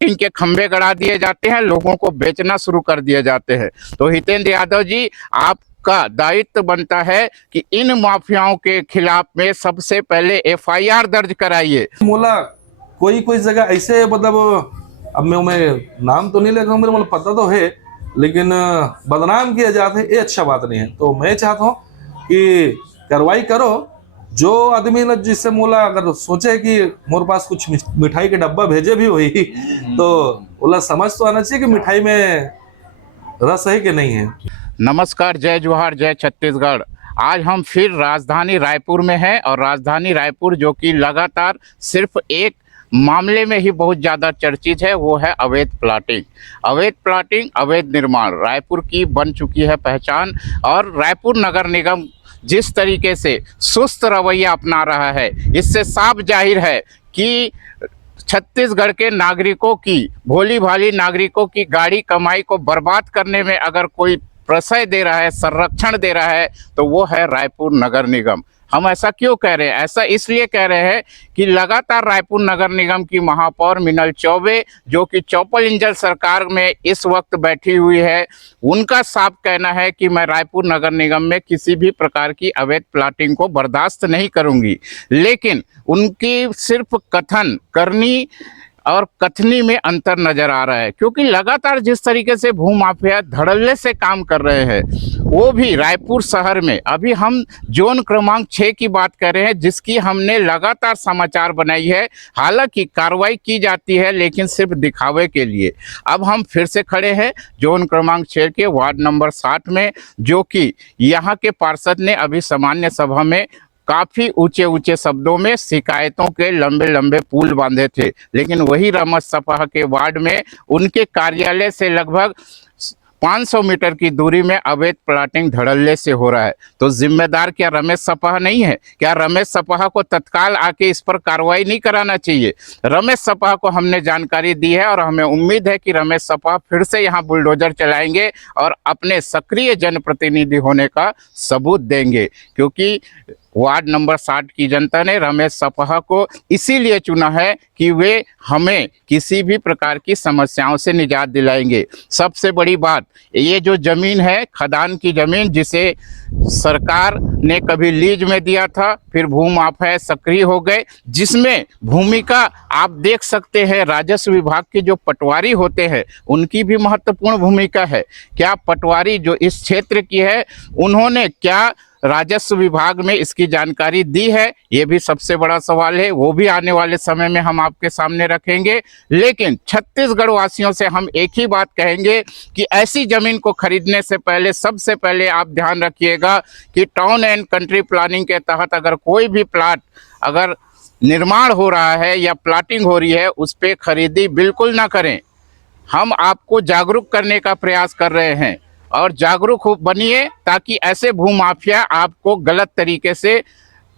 इनके खंभे गड़ा दिए जाते हैं, लोगों को बेचना शुरू कर दिए जाते हैं। तो हितेंद्र यादव जी, आपका दायित्व बनता है कि इन माफियाओं के खिलाफ में सबसे पहले एफआईआर दर्ज कराइए। मोला कोई कोई जगह ऐसे मतलब अब मैं नाम तो नहीं ले रहा हूँ, मेरे मतलब पता तो है, लेकिन बदनाम किया जाता है, ये अच्छा बात नहीं है। तो मैं चाहता हूँ कि कार्रवाई करो। जो आदमी ने जिससे मोला अगर सोचे कि मोरे पास कुछ मिठाई के डब्बा भेजे भी हुई, तो बोला समझ तो आना चाहिए कि मिठाई में रस है कि नहीं है। नमस्कार, जय जोहार, जय छत्तीसगढ़। आज हम फिर राजधानी रायपुर में हैं और राजधानी रायपुर जो कि लगातार सिर्फ एक मामले में ही बहुत ज़्यादा चर्चित है, वो है अवैध प्लाटिंग। अवैध प्लाटिंग, अवैध निर्माण रायपुर की बन चुकी है पहचान। और रायपुर नगर निगम जिस तरीके से सुस्त रवैया अपना रहा है, इससे साफ जाहिर है कि छत्तीसगढ़ के नागरिकों की, भोली भाली नागरिकों की गाड़ी कमाई को बर्बाद करने में अगर कोई प्रश्रय दे रहा है, संरक्षण दे रहा है, तो वो है रायपुर नगर निगम। हम ऐसा क्यों कह रहे हैं? ऐसा इसलिए कह रहे हैं कि लगातार रायपुर नगर निगम की महापौर मिनल चौबे, जो कि चौपल इंजन सरकार में इस वक्त बैठी हुई है, उनका साफ कहना है कि मैं रायपुर नगर निगम में किसी भी प्रकार की अवैध प्लाटिंग को बर्दाश्त नहीं करूंगी। लेकिन उनकी सिर्फ कथन करनी और कथनी में अंतर नजर आ रहा है, क्योंकि लगातार जिस तरीके से भूमाफिया धड़ल्ले से काम कर रहे हैं, वो भी रायपुर शहर में। अभी हम जोन क्रमांक 6 की बात कर रहे हैं, जिसकी हमने लगातार समाचार बनाई है। हालांकि कार्रवाई की जाती है, लेकिन सिर्फ दिखावे के लिए। अब हम फिर से खड़े हैं जोन क्रमांक 6 के वार्ड नंबर 60 में, जो कि यहाँ के पार्षद ने अभी सामान्य सभा में काफी ऊंचे ऊंचे शब्दों में शिकायतों के लंबे लंबे पुल बांधे थे। लेकिन वही रमेश सपा के वार्ड में उनके कार्यालय से लगभग 500 मीटर की दूरी में अवैध प्लाटिंग धड़ल्ले से हो रहा है। तो जिम्मेदार क्या रमेश सपा नहीं है? क्या रमेश सपा को तत्काल आके इस पर कार्रवाई नहीं कराना चाहिए? रमेश सपा को हमने जानकारी दी है और हमें उम्मीद है कि रमेश सपा फिर से यहाँ बुलडोजर चलाएंगे और अपने सक्रिय जनप्रतिनिधि होने का सबूत देंगे, क्योंकि वार्ड नंबर 60 की जनता ने रमेश सपा को इसीलिए चुना है कि वे हमें किसी भी प्रकार की समस्याओं से निजात दिलाएंगे। सबसे बड़ी बात, ये जो जमीन है, खदान की जमीन, जिसे सरकार ने कभी लीज में दिया था, फिर भूमाफिया सक्रिय हो गए, जिसमें भूमिका आप देख सकते हैं राजस्व विभाग के जो पटवारी होते हैं, उनकी भी महत्वपूर्ण भूमिका है। क्या पटवारी जो इस क्षेत्र की है, उन्होंने क्या राजस्व विभाग में इसकी जानकारी दी है? ये भी सबसे बड़ा सवाल है। वो भी आने वाले समय में हम आपके सामने रखेंगे। लेकिन छत्तीसगढ़ वासियों से हम एक ही बात कहेंगे कि ऐसी जमीन को खरीदने से पहले सबसे पहले आप ध्यान रखिएगा कि टाउन एंड कंट्री प्लानिंग के तहत अगर कोई भी प्लाट अगर निर्माण हो रहा है या प्लाटिंग हो रही है, उस पर खरीदी बिल्कुल ना करें। हम आपको जागरूक करने का प्रयास कर रहे हैं और जागरूक बनिए, ताकि ऐसे भूमाफिया आपको गलत तरीके से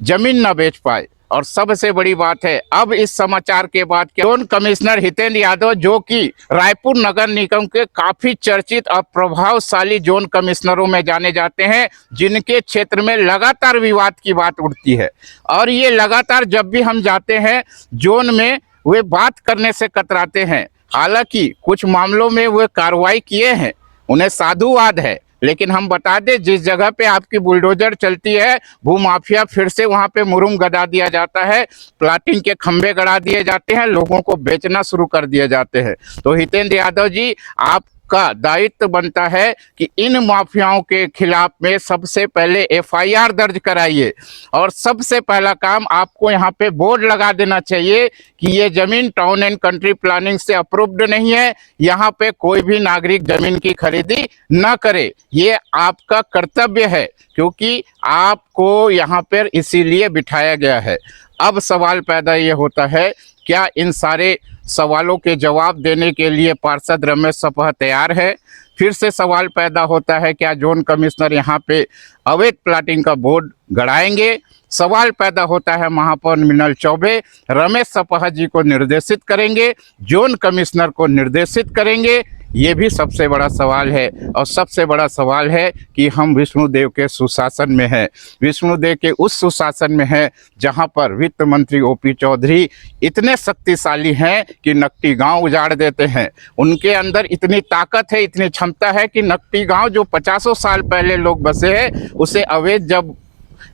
जमीन न बेच पाए। और सबसे बड़ी बात है, अब इस समाचार के बाद जोन कमिश्नर हितेंद्र यादव, जो कि रायपुर नगर निगम के काफी चर्चित और प्रभावशाली जोन कमिश्नरों में जाने जाते हैं, जिनके क्षेत्र में लगातार विवाद की बात उठती है, और ये लगातार जब भी हम जाते हैं जोन में, वे बात करने से कतराते हैं। हालांकि कुछ मामलों में वे कार्रवाई किए हैं, उन्हें साधुवाद है, लेकिन हम बता दें, जिस जगह पे आपकी बुलडोजर चलती है, भूमाफिया फिर से वहां पे मुरुम गदा दिया जाता है, प्लाटिंग के खंभे गड़ा दिए जाते हैं, लोगों को बेचना शुरू कर दिए जाते हैं। तो हितेंद्र यादव जी, आप का दायित्व बनता है कि इन माफियाओं के खिलाफ में सबसे पहले एफआईआर दर्ज कराइए। और सबसे पहला काम आपको यहाँ पे बोर्ड लगा देना चाहिए कि ये जमीन टाउन एंड कंट्री प्लानिंग से अप्रूव्ड नहीं है, यहाँ पे कोई भी नागरिक जमीन की खरीदी न करे। ये आपका कर्तव्य है, क्योंकि आपको यहाँ पर इसीलिए बिठाया गया है। अब सवाल पैदा ये होता है, क्या इन सारे सवालों के जवाब देने के लिए पार्षद रमेश सपा तैयार है? फिर से सवाल पैदा होता है, क्या जोन कमिश्नर यहाँ पे अवैध प्लाटिंग का बोर्ड गड़ाएंगे? सवाल पैदा होता है, महापौर मिनल चौबे रमेश सपा जी को निर्देशित करेंगे, जोन कमिश्नर को निर्देशित करेंगे ये भी सबसे बड़ा सवाल है। और सबसे बड़ा सवाल है कि हम विष्णुदेव के सुशासन में हैं, विष्णुदेव के उस सुशासन में हैं जहां पर वित्त मंत्री ओपी चौधरी इतने शक्तिशाली हैं कि नकटी गांव उजाड़ देते हैं। उनके अंदर इतनी ताकत है, इतनी क्षमता है कि नकटी गांव जो 50 साल पहले लोग बसे हैं उसे अवैध जब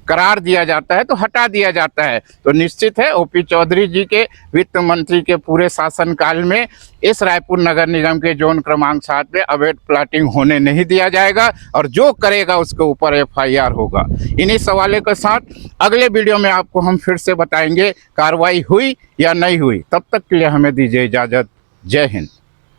करार दिया जाता है तो हटा दिया जाता है। तो निश्चित है ओपी चौधरी जी के वित्त मंत्री के पूरे शासनकाल में इस रायपुर नगर निगम के जोन क्रमांक 7 में अवैध प्लाटिंग होने नहीं दिया जाएगा और जो करेगा उसके ऊपर FIR होगा। इन्हीं सवालों के साथ अगले वीडियो में आपको हम फिर से बताएंगे कार्रवाई हुई या नहीं हुई। तब तक के लिए हमें दीजिए इजाज़त। जय हिंद।